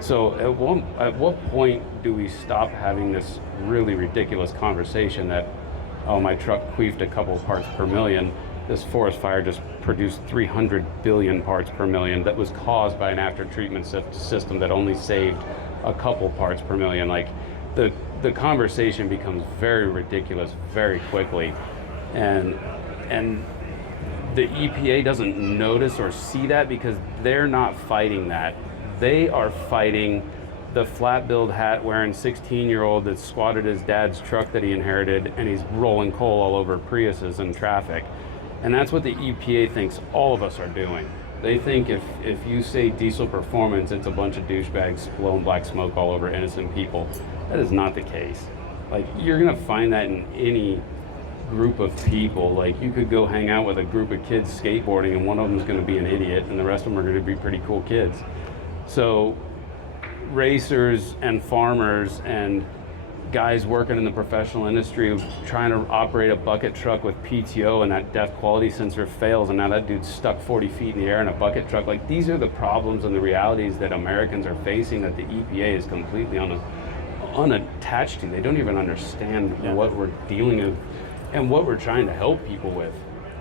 So at what point do we stop having this really ridiculous conversation that, oh, my truck queefed a couple parts per million? This forest fire just produced 300 billion parts per million that was caused by an after-treatment system that only saved a couple parts per million. Like, the conversation becomes very ridiculous very quickly, and the EPA doesn't notice or see that because they're not fighting that. They are fighting the flat-billed hat-wearing 16-year-old that squatted his dad's truck that he inherited, and he's rolling coal all over Priuses in traffic. And that's what the EPA thinks all of us are doing. They think if you say diesel performance, it's a bunch of douchebags blowing black smoke all over innocent people. That is not the case. Like, you're gonna find that in any group of people. Like, you could go hang out with a group of kids skateboarding and one of them is gonna be an idiot and the rest of them are gonna be pretty cool kids. So racers and farmers and guys working in the professional industry trying to operate a bucket truck with PTO and that depth quality sensor fails and now that dude's stuck 40 feet in the air in a bucket truck. Like, these are the problems and the realities that Americans are facing that the EPA is completely unattached to. They don't even understand what we're dealing with and what we're trying to help people with.